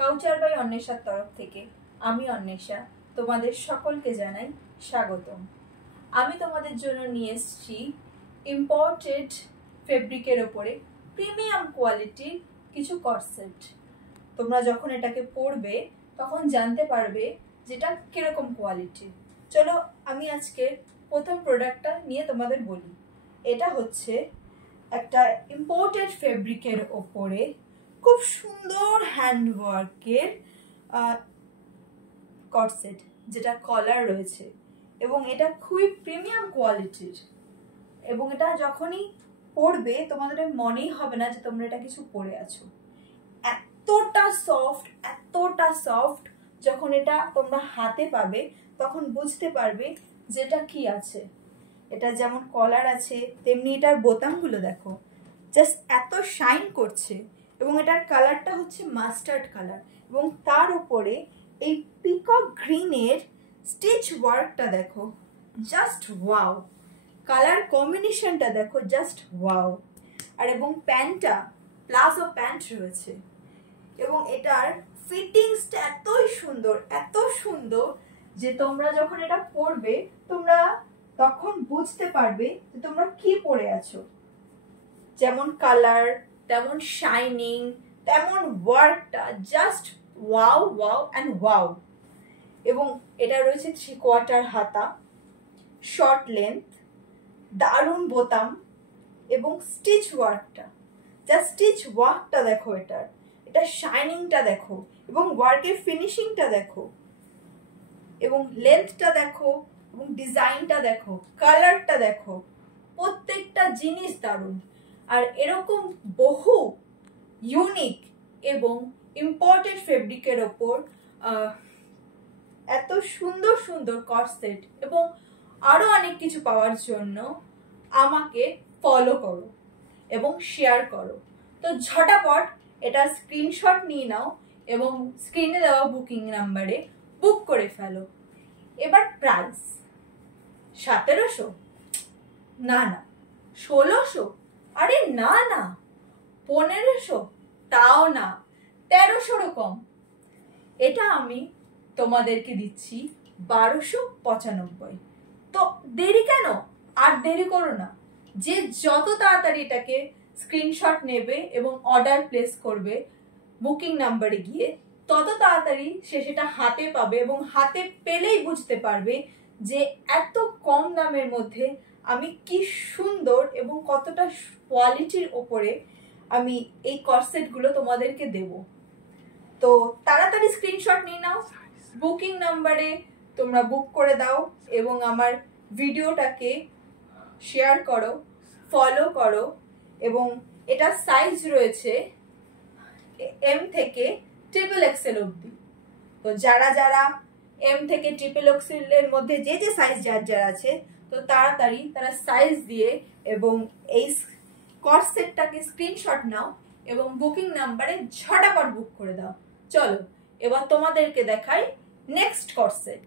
কাউচার by অন্বেষার তরফ থেকে আমি অন্বেষা তোমাদের সকলকে জানাই স্বাগতম। আমি তোমাদের জন্য নিয়ে এসেছি ইম্পোর্টেড ফেব্রিকের ওপরে প্রিমিয়াম কোয়ালিটির কিছু কর্সেট। তোমরা যখন এটাকে পরবে তখন জানতে পারবে যেটা কিরকম কোয়ালিটির। চলো আমি আজকে প্রথম প্রোডাক্টটা নিয়ে তোমাদের বলি। এটা হচ্ছে একটা ইম্পোর্টেড ফেব্রিকের ওপরে খুব সুন্দর হ্যান্ডওয়ার্কের কর্সেট, যেটা কলার রয়েছে এবং এটা খুবই প্রিমিয়াম কোয়ালিটির। এবং এটা যখনই পরবে তোমাদের মনেই হবে না যে তোমরা এটা কিছু পরে আছো। এতটা সফট যখন এটা তোমরা হাতে পাবে তখন বুঝতে পারবে যেটা কি আছে। এটা যেমন কলার আছে তেমনি এটার বোতামগুলো দেখো, জাস্ট এত শাইন করছে। এবং এটার কালারটা হচ্ছে মাস্টার্ড কালার এবং তার উপরে এই পিকক গ্রিনের স্টিচ ওয়ার্কটা দেখো, জাস্ট ওয়াও। কালার কম্বিনেশনটা দেখো, জাস্ট ওয়াও। আর এবং প্যান্টটা প্লাজো প্যান্ট রয়েছে এবং এটার ফিটিংসটা এত সুন্দর যে তোমরা যখন এটা পরবে তোমরা তখন বুঝতে পারবে যে তোমরা কি পরে আছো। যেমন কালার, তেমন শাইনিং, তেমন ওয়ার্কটা, জাস্ট ওয়াও অ্যান্ড ওয়াও। এবং এটা রয়েছে 3/4 হাতা, শর্ট লেন্থ, দারুণ বোতাম এবং স্টিচ ওয়ার্কটা দেখো, এটা শাইনিংটা দেখো এবং ওয়ার্কের ফিনিশিংটা দেখো এবং লেন্থটা দেখো এবং ডিজাইনটা দেখো, কালারটা দেখো, প্রত্যেকটা জিনিস দারুণ। আর এরকম বহু ইউনিক এবং ইম্পোর্টেড ফেব্রিকের ওপর এত সুন্দর কর্সেট এবং আরো অনেক কিছু পাওয়ার জন্য আমাকে ফলো করো এবং শেয়ার করো। তো ঝটাপট এটা স্ক্রিনশট নিয়ে নাও এবং স্ক্রিনে দেওয়া বুকিং নাম্বারে বুক করে ফেলো। এবার প্রাইস 1700, না 1600, আরে না 1500, তাও না 1300 কম। এটা আমি তোমাদেরকে দিচ্ছি 1295। তো দেরি কেন? আর দেরি করো না, যে যত তাড়াতাড়ি এটাকে স্ক্রিনশট নেবে এবং অর্ডার প্লেস করবে বুকিং নাম্বারে গিয়ে, তত তাড়াতাড়ি সে সেটা হাতে পাবে এবং হাতে পেলেই বুঝতে পারবে যে এত কম দামের মধ্যে আমি কি সুন্দর এবং কতটা কোয়ালিটির ওপরে আমি এই কর্সেটগুলো তোমাদেরকে দেব। তো তাড়াতাড়ি স্ক্রিনশট নিয়ে নাও, বুকিং নাম্বারে তোমরা বুক করে দাও এবং আমার ভিডিওটাকে শেয়ার করো, ফলো করো। এবং এটা সাইজ রয়েছে এম থেকে XXL অবধি। তো যারা এম থেকে XXL এর মধ্যে যে সাইজ যার আছে, তো তাড়াতাড়ি তারা সাইজ দিয়ে এবং এই কর্সেটটাকে স্ক্রিনশট নাও এবং বুকিং নাম্বারে ঝটাপট বুক করে দাও। চলো এবার তোমাদেরকে দেখাই নেক্সট কর্সেট।